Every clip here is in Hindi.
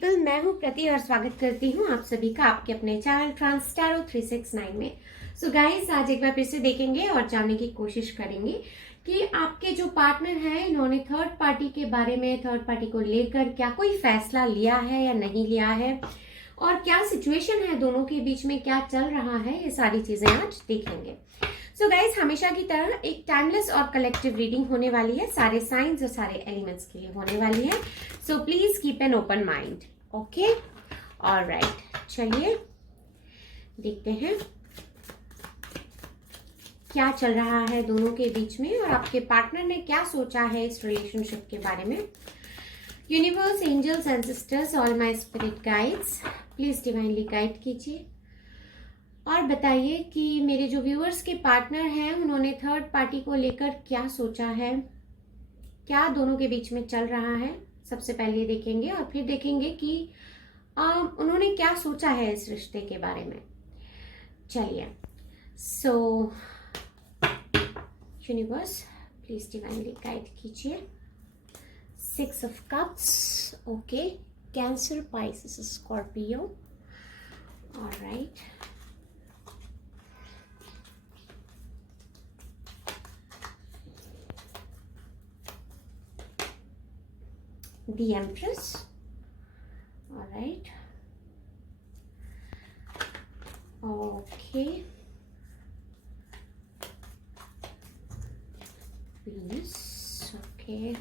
पीपल, मैं हूं प्रति और स्वागत करती हूं आप सभी का आपके अपने चैनल ट्रांस टैरो 369 में। सो गाइस, आज एक बार फिर से देखेंगे और जानने की कोशिश करेंगे कि आपके जो पार्टनर हैं इन्होंने थर्ड पार्टी के बारे में, थर्ड पार्टी को लेकर क्या कोई फैसला लिया है या नहीं लिया है, और क्या सिचुएशन है दोनों के बीच में, क्या चल रहा है, ये सारी चीजें आज देखेंगे। सो गाइस, हमेशा की तरह एक टाइमलेस और कलेक्टिव रीडिंग होने वाली है, सारे साइंस और सारे एलिमेंट्स के लिए होने वाली है। So please keep an open mind. Okay, alright, चलिए देखते हैं क्या चल रहा है दोनों के बीच में और आपके पार्टनर ने क्या सोचा है इस रिलेशनशिप के बारे में। Universe, angels, ancestors, all my spirit guides, please divinely guide कीजिए और बताइए कि मेरे जो व्यूअर्स के पार्टनर हैं उन्होंने थर्ड पार्टी को लेकर क्या सोचा है, क्या दोनों के बीच में चल रहा है। सबसे पहले देखेंगे और फिर देखेंगे कि उन्होंने क्या सोचा है इस रिश्ते के बारे में। चलिए, सो यूनिवर्स प्लीज डिवाइनली गाइड कीजिए। 6 of Cups, okay, Cancer, Pisces, Scorpio, all right. The Empress, all right, okay. Venus, okay.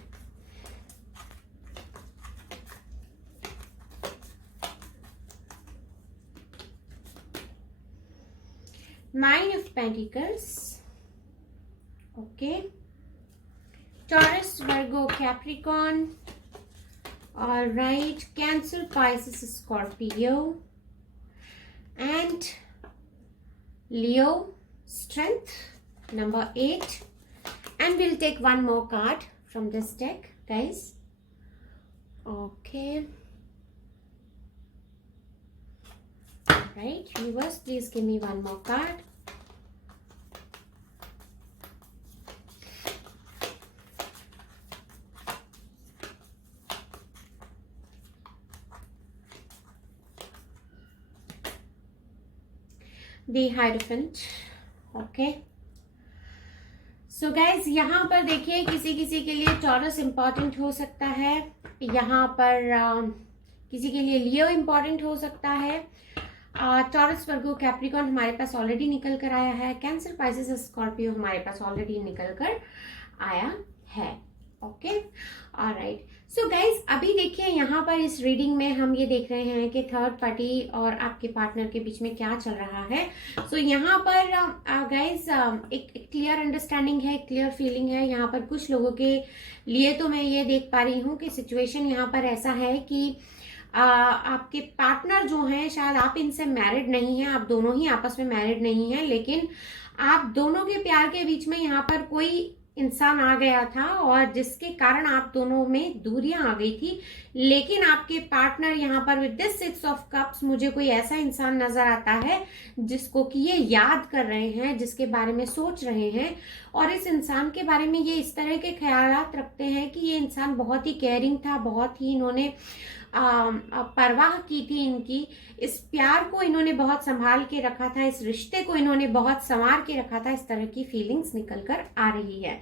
Nine of Pentacles, okay. Taurus, Virgo, Capricorn, all right. Cancer, Pisces, Scorpio, and Leo, Strength, number 8. And we'll take one more card from this deck, guys. Okay. Right, universe, please give me one more card. The Hierophant, okay. So guys, यहाँ पर देखिए किसी किसी के लिए टॉरस इम्पॉर्टेंट हो सकता है, यहाँ पर किसी के लिए लियो इम्पॉर्टेंट हो सकता है। टॉरस, वर्गो, कैप्रिकॉर्न हमारे पास ऑलरेडी निकल कर आया है। कैंसर, पाइसेस, स्कॉर्पियो हमारे पास ऑलरेडी निकल कर आया है। Okay, alright. सो गाइज, अभी देखिए यहाँ पर इस रीडिंग में हम ये देख रहे हैं कि थर्ड पार्टी और आपके पार्टनर के बीच में क्या चल रहा है। सो यहाँ पर गाइज एक क्लियर अंडरस्टैंडिंग है, क्लियर फीलिंग है। यहाँ पर कुछ लोगों के लिए तो मैं ये देख पा रही हूँ कि सिचुएशन यहाँ पर ऐसा है कि आपके पार्टनर जो हैं, शायद आप इनसे मैरिड नहीं हैं, आप दोनों ही आपस में मैरिड नहीं हैं, लेकिन आप दोनों के प्यार के बीच में यहाँ पर कोई इंसान आ गया था और जिसके कारण आप दोनों में दूरियां आ गई थी। लेकिन आपके पार्टनर यहाँ पर विद दिस 6 of Cups, मुझे कोई ऐसा इंसान नजर आता है जिसको कि ये याद कर रहे हैं, जिसके बारे में सोच रहे हैं, और इस इंसान के बारे में ये इस तरह के ख्यालात रखते हैं कि ये इंसान बहुत ही केयरिंग था, बहुत ही इन्होंने परवाह की थी इनकी, इस प्यार को इन्होंने बहुत संभाल के रखा था, इस रिश्ते को इन्होंने बहुत संवार के रखा था। इस तरह की फीलिंग्स निकल कर आ रही है।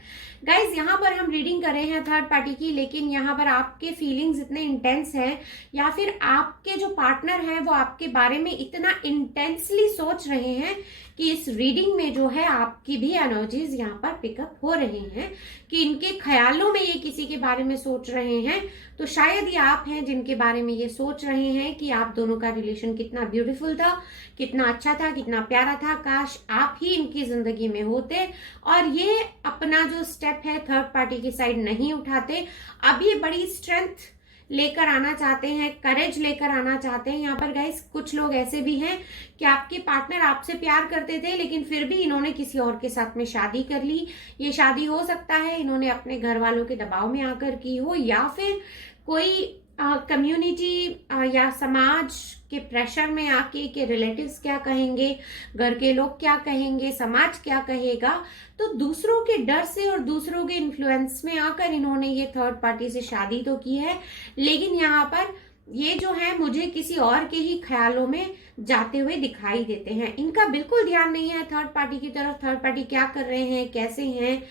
गाइज, यहाँ पर हम रीडिंग कर रहे हैं थर्ड पार्टी की, लेकिन यहाँ पर आपके फीलिंग्स इतने इंटेंस हैं या फिर आपके जो पार्टनर है वो आपके बारे में इतना इंटेंसली सोच रहे हैं कि इस रीडिंग में जो है आपकी भी एनर्जीज यहाँ पर पिकअप हो रही हैं कि इनके ख्यालों में ये किसी के बारे में सोच रहे हैं। तो शायद ये आप हैं जिनके बारे में ये सोच रहे हैं कि आप दोनों का रिलेशन कितना ब्यूटीफुल था, कितना अच्छा था, कितना प्यारा था, काश आप ही इनकी जिंदगी में होते और ये अपना जो स्टेप है थर्ड पार्टी की साइड नहीं उठाते। अब ये बड़ी स्ट्रेंथ लेकर आना चाहते हैं, करेज लेकर आना चाहते हैं। यहाँ पर गाइस कुछ लोग ऐसे भी हैं कि आपके पार्टनर आपसे प्यार करते थे लेकिन फिर भी इन्होंने किसी और के साथ में शादी कर ली। ये शादी हो सकता है इन्होंने अपने घर वालों के दबाव में आकर की हो, या फिर कोई कम्युनिटी या समाज के प्रेशर में आके कि रिलेटिव्स क्या कहेंगे, घर के लोग क्या कहेंगे, समाज क्या कहेगा, तो दूसरों के डर से और दूसरों के इन्फ्लुएंस में आकर इन्होंने ये थर्ड पार्टी से शादी तो की है। लेकिन यहाँ पर ये जो है मुझे किसी और के ही ख्यालों में जाते हुए दिखाई देते हैं। इनका बिल्कुल ध्यान नहीं है थर्ड पार्टी की तरफ, थर्ड पार्टी क्या कर रहे हैं, कैसे हैं,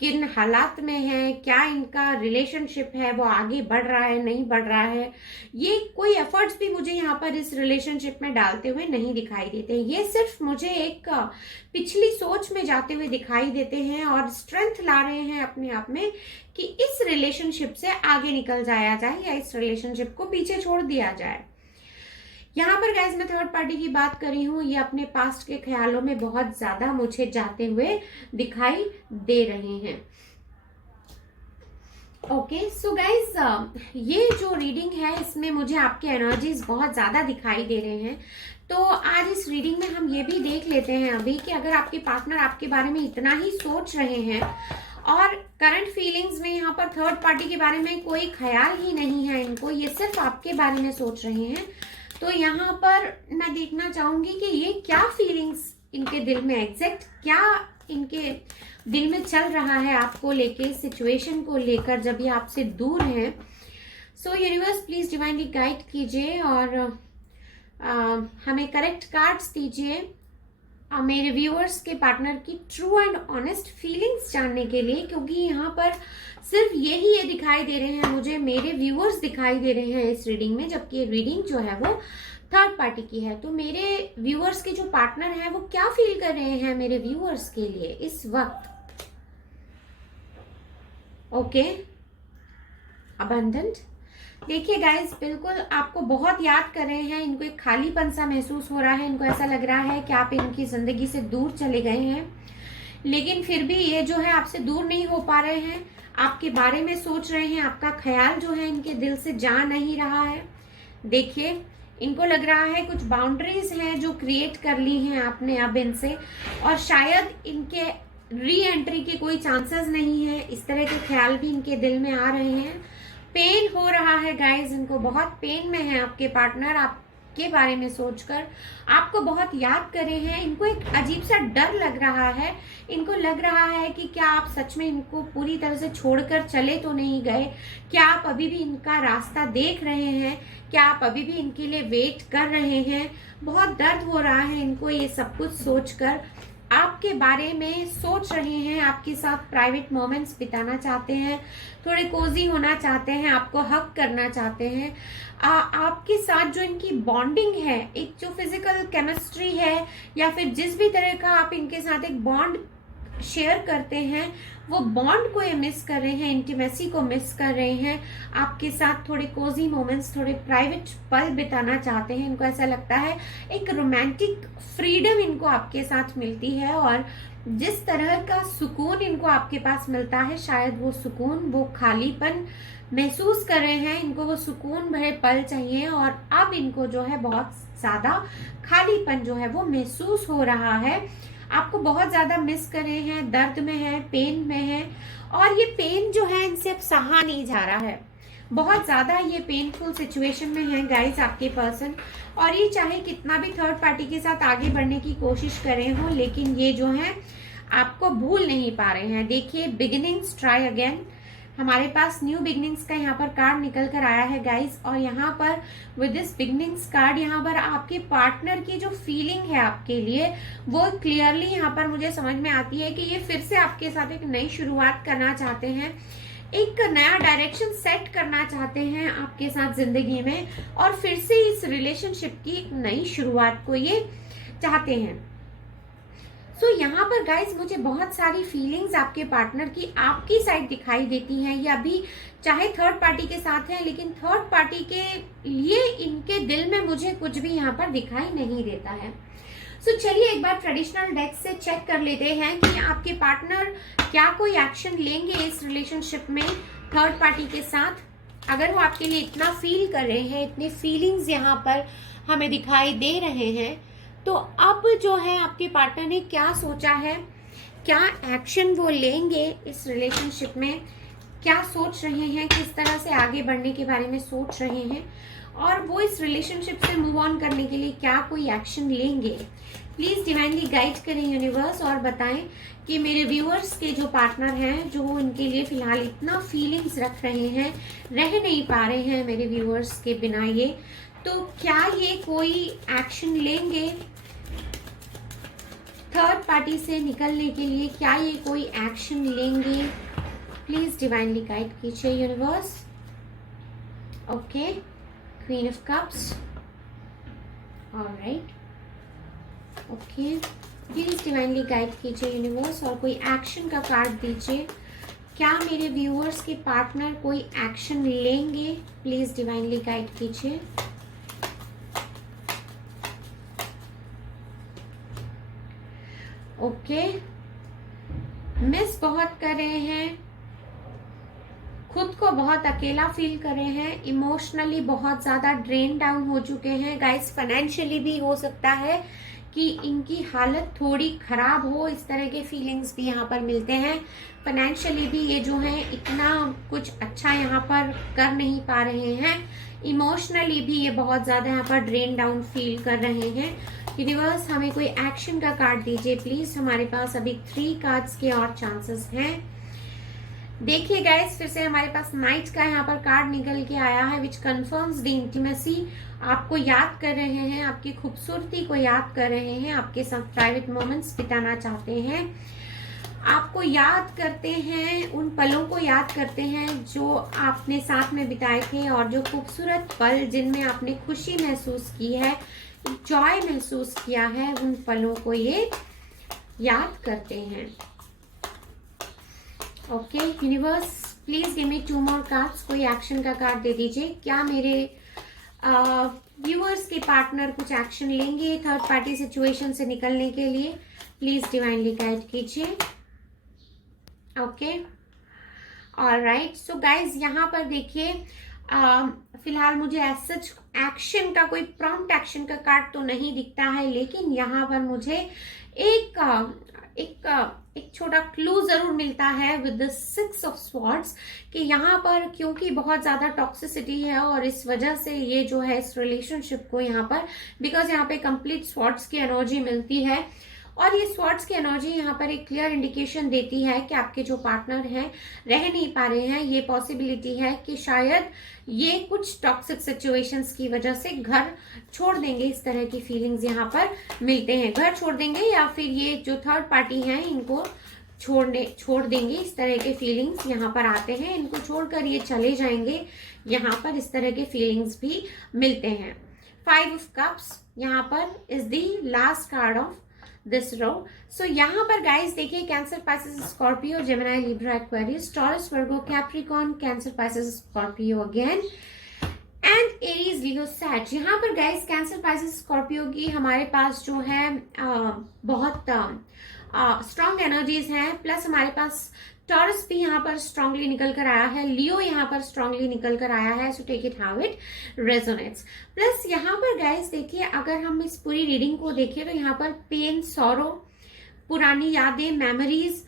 किन हालात में है, क्या इनका रिलेशनशिप है, वो आगे बढ़ रहा है नहीं बढ़ रहा है। ये कोई एफर्ट्स भी मुझे यहाँ पर इस रिलेशनशिप में डालते हुए नहीं दिखाई देते। ये सिर्फ मुझे एक पिछली सोच में जाते हुए दिखाई देते हैं और स्ट्रेंथ ला रहे हैं अपने आप में कि इस रिलेशनशिप से आगे निकल जाया जाए या इस रिलेशनशिप को पीछे छोड़ दिया जाए। यहाँ पर गाइज मैं थर्ड पार्टी की बात कर रही हूँ, ये अपने पास्ट के ख्यालों में बहुत ज्यादा मुझे जाते हुए दिखाई दे रहे हैं। ओके सो गाइज ये जो रीडिंग है इसमें मुझे आपके एनर्जीज बहुत ज्यादा दिखाई दे रहे हैं। तो आज इस रीडिंग में हम ये भी देख लेते हैं अभी कि अगर आपके पार्टनर आपके बारे में इतना ही सोच रहे हैं और करंट फीलिंग्स में यहाँ पर थर्ड पार्टी के बारे में कोई ख्याल ही नहीं है इनको, ये सिर्फ आपके बारे में सोच रहे हैं, तो यहाँ पर मैं देखना चाहूंगी कि ये क्या फीलिंग्स इनके दिल में एग्जैक्ट क्या इनके दिल में चल रहा है आपको लेके, सिचुएशन को लेकर जब ये आपसे दूर हैं। सो यूनिवर्स प्लीज डिवाइनली गाइड कीजिए और हमें करेक्ट कार्ड्स दीजिए मेरे व्यूअर्स के पार्टनर की ट्रू एंड ऑनेस्ट फीलिंग्स जानने के लिए, क्योंकि यहाँ पर सिर्फ ये दिखाई दे रहे हैं मुझे, मेरे व्यूअर्स दिखाई दे रहे हैं इस रीडिंग में, जबकि ये रीडिंग जो है वो थर्ड पार्टी की है। तो मेरे व्यूअर्स के जो पार्टनर है वो क्या फील कर रहे हैं मेरे व्यूअर्स के लिए इस वक्त। ओके अबंडेंट, देखिए गाइज बिल्कुल आपको बहुत याद कर रहे हैं, इनको एक खालीपन सा महसूस हो रहा है, इनको ऐसा लग रहा है कि आप इनकी जिंदगी से दूर चले गए हैं, लेकिन फिर भी ये जो है आपसे दूर नहीं हो पा रहे हैं, आपके बारे में सोच रहे हैं, आपका ख्याल जो है इनके दिल से जा नहीं रहा है। देखिए इनको लग रहा है कुछ बाउंड्रीज हैं जो क्रिएट कर ली हैं आपने अब इनसे, और शायद इनके री एंट्री के कोई चांसेस नहीं है, इस तरह के ख्याल भी इनके दिल में आ रहे हैं। पेन हो रहा है गाइज, इनको बहुत पेन में है आपके पार्टनर, आपके बारे में सोचकर आपको बहुत याद कर रहे हैं, इनको एक अजीब सा डर लग रहा है, इनको लग रहा है कि क्या आप सच में इनको पूरी तरह से छोड़कर चले तो नहीं गए, क्या आप अभी भी इनका रास्ता देख रहे हैं, क्या आप अभी भी इनके लिए वेट कर रहे हैं। बहुत दर्द हो रहा है इनको ये सब कुछ सोचकर, आपके बारे में सोच रहे हैं, आपके साथ प्राइवेट मोमेंट्स बिताना चाहते हैं, थोड़े कोजी होना चाहते हैं, आपको हक करना चाहते हैं। आपके साथ जो इनकी बॉन्डिंग है, एक जो फिजिकल केमिस्ट्री है या फिर जिस भी तरह का आप इनके साथ एक बॉन्ड शेयर करते हैं, वो बॉन्ड को ये मिस कर रहे हैं, इंटीमेसी को मिस कर रहे हैं, आपके साथ थोड़े कोजी मोमेंट्स, थोड़े प्राइवेट पल बिताना चाहते हैं। इनको ऐसा लगता है एक रोमांटिक फ्रीडम इनको आपके साथ मिलती है, और जिस तरह का सुकून इनको आपके पास मिलता है, शायद वो सुकून, वो खालीपन महसूस कर रहे हैं, इनको वो सुकून भरे पल चाहिए, और अब इनको जो है बहुत ज्यादा खालीपन जो है वो महसूस हो रहा है, आपको बहुत ज्यादा मिस कर रहे हैं, दर्द में है, पेन में है, और ये पेन जो है इनसे अब सहा नहीं जा रहा है, बहुत ज्यादा ये पेनफुल सिचुएशन में है गाइस आपके पर्सन, और ये चाहे कितना भी थर्ड पार्टी के साथ आगे बढ़ने की कोशिश कर रहे हो, लेकिन ये जो है आपको भूल नहीं पा रहे हैं। देखिए बिगिनिंग्स ट्राई अगेन, हमारे पास न्यू बिगनिंग्स का यहाँ पर कार्ड निकल कर आया है गाइस, और यहाँ पर विद दिस बिगनिंग्स कार्ड यहाँ पर आपके पार्टनर की जो फीलिंग है आपके लिए वो क्लियरली यहाँ पर मुझे समझ में आती है कि ये फिर से आपके साथ एक नई शुरुआत करना चाहते हैं, एक नया डायरेक्शन सेट करना चाहते हैं आपके साथ जिंदगी में, और फिर से इस रिलेशनशिप की एक नई शुरुआत को ये चाहते हैं। सो यहाँ पर गाइज मुझे बहुत सारी फीलिंग्स आपके पार्टनर की आपकी साइड दिखाई देती हैं, ये अभी चाहे थर्ड पार्टी के साथ है, लेकिन थर्ड पार्टी के लिए इनके दिल में मुझे कुछ भी यहाँ पर दिखाई नहीं देता है। सो चलिए एक बार ट्रेडिशनल डेक से चेक कर लेते हैं कि आपके पार्टनर क्या कोई एक्शन लेंगे इस रिलेशनशिप में थर्ड पार्टी के साथ। अगर वो आपके लिए इतना फील कर रहे हैं, इतनी फीलिंग्स यहाँ पर हमें दिखाई दे रहे हैं, तो अब जो है आपके पार्टनर ने क्या सोचा है, क्या एक्शन वो लेंगे इस रिलेशनशिप में, क्या सोच रहे हैं, किस तरह से आगे बढ़ने के बारे में सोच रहे हैं, और वो इस रिलेशनशिप से मूव ऑन करने के लिए क्या कोई एक्शन लेंगे, प्लीज डिवाइनली गाइड करें यूनिवर्स और बताएं कि मेरे व्यूअर्स के जो पार्टनर हैं, जो इनके लिए फिलहाल इतना फीलिंग्स रख रहे हैं, रह नहीं पा रहे हैं मेरे व्यूअर्स के बिना ये, तो क्या ये कोई एक्शन लेंगे थर्ड पार्टी से निकलने के लिए? क्या ये कोई एक्शन लेंगे? प्लीज डिवाइनली गाइड कीजिए universe. Okay, queen of cups, alright, okay, please divinely guide कीजिए यूनिवर्स और कोई एक्शन का कार्ड दीजिए। क्या मेरे व्यूअर्स के पार्टनर कोई एक्शन लेंगे? प्लीज डिवाइनली गाइड कीजिए। ओके, मिस बहुत कर रहे हैं, खुद को बहुत अकेला फील कर रहे हैं, इमोशनली बहुत ज्यादा ड्रेन डाउन हो चुके हैं गाइस। फाइनेंशियली भी हो सकता है कि इनकी हालत थोड़ी खराब हो, इस तरह के फीलिंग्स भी यहाँ पर मिलते हैं। फाइनेंशियली भी ये जो है इतना कुछ अच्छा यहाँ पर कर नहीं पा रहे हैं। इमोशनली भी ये बहुत ज्यादा यहाँ पर ड्रेन डाउन फील कर रहे हैं। यूनिवर्स हमें कोई एक्शन का कार्ड दीजिए प्लीज। हमारे पास अभी 3 कार्ड्स के और चांसेस हैं। देखिए गाइस, फिर से हमारे पास नाइट का यहाँ पर कार्ड निकल के आया है, विच कंफर्म्स द इंटीमेसी। आपको याद कर रहे हैं, आपकी खूबसूरती को याद कर रहे हैं, आपके साथ प्राइवेट मोमेंट्स बिताना चाहते हैं, आपको याद करते हैं, उन पलों को याद करते हैं जो आपने साथ में बिताए थे और जो खूबसूरत पल जिनमें आपने खुशी महसूस की है, जॉय महसूस किया है, उन पलों को ये याद करते हैं। Okay universe, please give me 2 more cards. कोई एक्शन का कार्ड दे दीजिए। क्या मेरे व्यूअर्स के पार्टनर कुछ एक्शन लेंगे थर्ड पार्टी सिचुएशन से निकलने के लिए? प्लीज डिवाइनली गाइड कीजिए। ओके, ऑलराइट, सो गाइज यहाँ पर देखिए, फिलहाल मुझे एज सच एक्शन का कोई प्रॉम्प्ट एक्शन का कार्ड तो नहीं दिखता है, लेकिन यहाँ पर मुझे एक छोटा क्लू जरूर मिलता है विद द 6 ऑफ स्वॉर्ड्स कि यहाँ पर क्योंकि बहुत ज्यादा टॉक्सिसिटी है और इस वजह से ये जो है इस रिलेशनशिप को यहाँ पर, बिकॉज यहाँ पे कंप्लीट स्वॉर्ड्स की एनर्जी मिलती है और ये स्वॉर्ड्स की एनर्जी यहाँ पर एक क्लियर इंडिकेशन देती है कि आपके जो पार्टनर हैं रह नहीं पा रहे हैं। ये पॉसिबिलिटी है कि शायद ये कुछ टॉक्सिक सिचुएशंस की वजह से घर छोड़ देंगे। इस तरह की फीलिंग्स यहाँ पर मिलते हैं, घर छोड़ देंगे या फिर ये जो थर्ड पार्टी है इनको छोड़ देंगे। इस तरह के फीलिंग्स यहाँ पर आते हैं, इनको छोड़कर ये चले जाएंगे, यहाँ पर इस तरह के फीलिंग्स भी मिलते हैं। 5 ऑफ कप्स यहाँ पर is the last card of this row. So यहाँ पर गाइस देखिए, Cancer, Pisces, Scorpio, Gemini, Libra, Aquarius, Taurus, Virgo, Capricorn, Cancer, Pisces, Scorpio again and Aries, Leo, Sag. यहाँ पर गाइस कैंसर, पाइसेस, स्कॉर्पियो की हमारे पास जो है बहुत स्ट्रॉन्ग एनर्जीज हैं, प्लस हमारे पास टॉरस भी यहाँ पर स्ट्रांगली निकल कर आया है, लियो यहाँ पर स्ट्रांगली निकल कर आया है। So take it how it resonates. Plus यहाँ पर गाइस देखिए, अगर हम इस पूरी रीडिंग को देखें तो यहाँ पर पेन, सॉरो, पुरानी यादें, मेमोरीज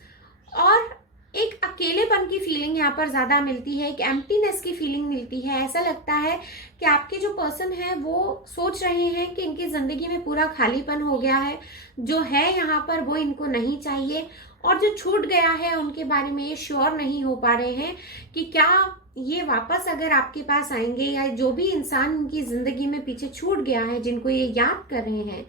और एक अकेलेपन की फीलिंग यहाँ पर ज्यादा मिलती है, एक एम्प्टीनेस की फीलिंग मिलती है। ऐसा लगता है कि आपके जो पर्सन है वो सोच रहे हैं कि इनकी जिंदगी में पूरा खालीपन हो गया है, जो है यहाँ पर वो इनको नहीं चाहिए, और जो छूट गया है उनके बारे में ये श्योर नहीं हो पा रहे हैं कि क्या ये वापस अगर आपके पास आएंगे, या जो भी इंसान उनकी जिंदगी में पीछे छूट गया है जिनको ये याद कर रहे हैं,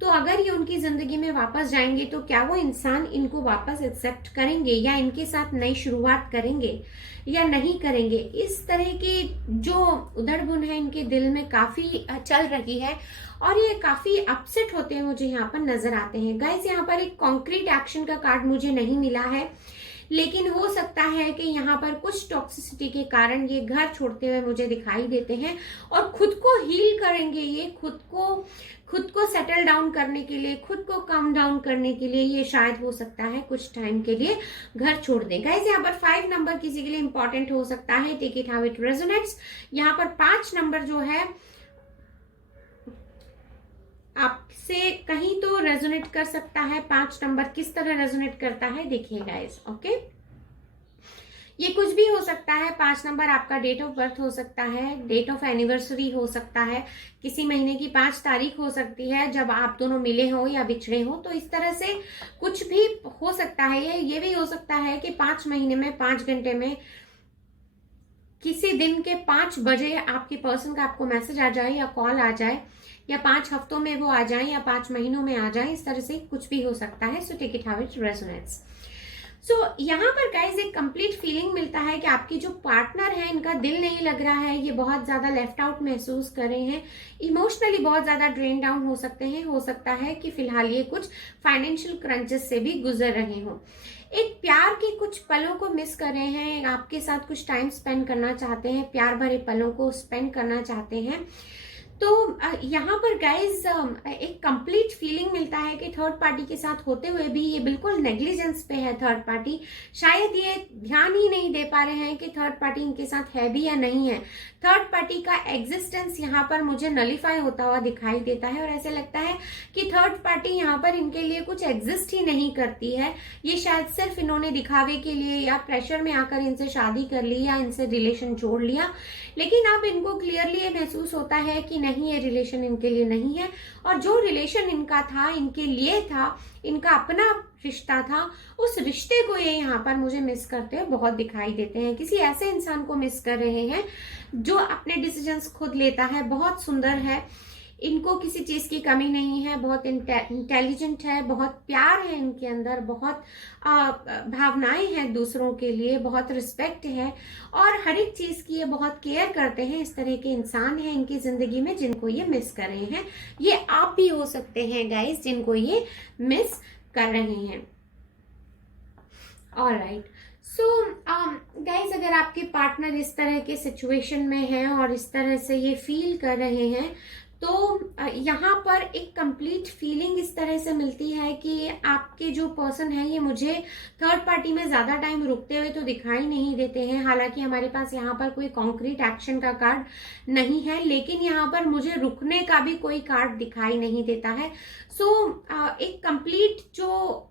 तो अगर ये उनकी जिंदगी में वापस जाएंगे तो क्या वो इंसान इनको वापस एक्सेप्ट करेंगे या इनके साथ नई शुरुआत करेंगे या नहीं करेंगे। इस तरह की जो उधड़-बुन है इनके दिल में काफी चल रही है और ये काफी अपसेट होते हैं, मुझे यहाँ पर नजर आते हैं। गाइस यहाँ पर एक कॉन्क्रीट एक्शन का कार्ड मुझे नहीं मिला है, लेकिन हो सकता है कि यहाँ पर कुछ टॉक्सिसिटी के कारण ये घर छोड़ते हुए मुझे दिखाई देते हैं और खुद को हील करेंगे। ये खुद को सेटल डाउन करने के लिए, खुद को कम डाउन करने के लिए ये शायद हो सकता है कुछ टाइम के लिए घर छोड़ दें। गाइस यहाँ पर 5 नंबर किसी के लिए इंपॉर्टेंट हो सकता है, take it how it resonates. यहाँ पर 5 नंबर जो है आपसे कहीं तो रेजोनेट कर सकता है। 5 नंबर किस तरह रेजोनेट करता है देखिए गाइस। ओके, ये कुछ भी हो सकता है। 5 नंबर आपका डेट ऑफ बर्थ हो सकता है, डेट ऑफ एनिवर्सरी हो सकता है, किसी महीने की 5 तारीख हो सकती है जब आप दोनों मिले हो या बिछड़े हो। तो इस तरह से कुछ भी हो सकता है। ये भी हो सकता है कि 5 महीने में 5 घंटे में किसी दिन के 5 बजे आपके पर्सन का आपको मैसेज आ जाए या कॉल आ जाए, या 5 हफ्तों में वो आ जाए या 5 महीनों में आ जाए। इस तरह से कुछ भी हो सकता है। So take it how it resonates. So यहाँ पर गाइज एक कंप्लीट फीलिंग मिलता है कि आपके जो पार्टनर है इनका दिल नहीं लग रहा है, ये बहुत ज्यादा लेफ्ट आउट महसूस कर रहे हैं, इमोशनली बहुत ज्यादा ड्रेन डाउन हो सकते हैं। हो सकता है कि फिलहाल ये कुछ फाइनेंशियल क्रंचेस से भी गुजर रहे हों, एक प्यार के कुछ पलों को मिस कर रहे हैं, आपके साथ कुछ टाइम स्पेंड करना चाहते हैं, प्यार भरे पलों को स्पेंड करना चाहते हैं। तो यहाँ पर गाइज एक कंप्लीट फीलिंग मिलता है कि थर्ड पार्टी के साथ होते हुए भी ये बिल्कुल नेग्लिजेंस पे है थर्ड पार्टी। शायद ये ध्यान ही नहीं दे पा रहे हैं कि थर्ड पार्टी इनके साथ है भी या नहीं है। थर्ड पार्टी का एग्जिस्टेंस यहाँ पर मुझे नलीफाई होता हुआ दिखाई देता है और ऐसे लगता है कि थर्ड पार्टी यहाँ पर इनके लिए कुछ एग्जिस्ट ही नहीं करती है। ये शायद सिर्फ इन्होंने दिखावे के लिए या प्रेशर में आकर इनसे शादी कर ली या इनसे रिलेशन जोड़ लिया, लेकिन अब इनको क्लियरली ये महसूस होता है कि नहीं, ये रिलेशन इनके लिए नहीं है। और जो रिलेशन इनका था, इनके लिए था, इनका अपना रिश्ता था, उस रिश्ते को ये यहाँ पर मुझे मिस करते हुए बहुत दिखाई देते हैं। किसी ऐसे इंसान को मिस कर रहे हैं जो अपने डिसीजंस खुद लेता है, बहुत सुंदर है, इनको किसी चीज की कमी नहीं है, बहुत इंटेलिजेंट है, बहुत प्यार है इनके अंदर, बहुत भावनाएं हैं दूसरों के लिए, बहुत रिस्पेक्ट है और हर एक चीज की ये बहुत केयर करते हैं। इस तरह के इंसान हैं इनकी जिंदगी में जिनको ये मिस कर रहे हैं। ये आप भी हो सकते हैं गाइस जिनको ये मिस कर रहे हैं। ऑलराइट, सो गाइज अगर आपके पार्टनर इस तरह के सिचुएशन में हैं और इस तरह से ये फील कर रहे हैं, तो यहाँ पर एक कंप्लीट फीलिंग इस तरह से मिलती है कि आपके जो पर्सन है ये मुझे थर्ड पार्टी में ज्यादा टाइम रुकते हुए तो दिखाई नहीं देते हैं। हालांकि हमारे पास यहाँ पर कोई कॉन्क्रीट एक्शन का कार्ड नहीं है, लेकिन यहाँ पर मुझे रुकने का भी कोई कार्ड दिखाई नहीं देता है। सो एक कंप्लीट जो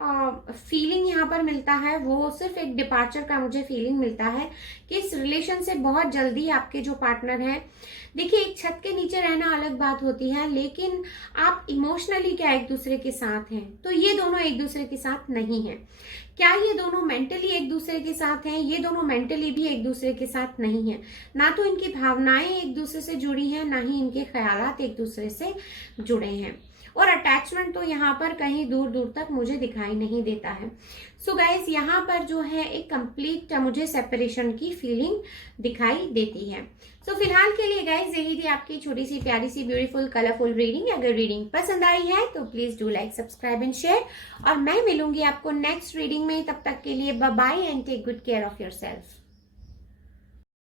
फीलिंग यहाँ पर मिलता है वो सिर्फ एक डिपार्चर का मुझे फीलिंग मिलता है कि इस रिलेशन से बहुत जल्दी आपके जो पार्टनर है, देखिए एक छत के नीचे रहना अलग बात होती है, लेकिन आप इमोशनली क्या एक दूसरे के साथ हैं, तो ये दोनों एक दूसरे के साथ नहीं है। क्या ये दोनों मेंटली एक दूसरे के साथ हैं? ये दोनों मेंटली भी एक दूसरे के साथ नहीं है। ना तो इनकी भावनाएं एक दूसरे से जुड़ी हैं, ना ही इनके ख्यालात एक दूसरे से जुड़े हैं, और अटैचमेंट तो यहाँ पर कहीं दूर दूर तक मुझे दिखाई नहीं देता है। सो गाइज यहाँ पर जो है एक कंप्लीट मुझे सेपरेशन की फीलिंग दिखाई देती है। सो फिलहाल के लिए गाइज यही थी आपकी छोटी सी प्यारी सी ब्यूटीफुल कलरफुल रीडिंग। अगर रीडिंग पसंद आई है तो please do like, subscribe and share, और मैं मिलूंगी आपको नेक्स्ट रीडिंग में। तब तक के लिए bye bye and take good care of yourself.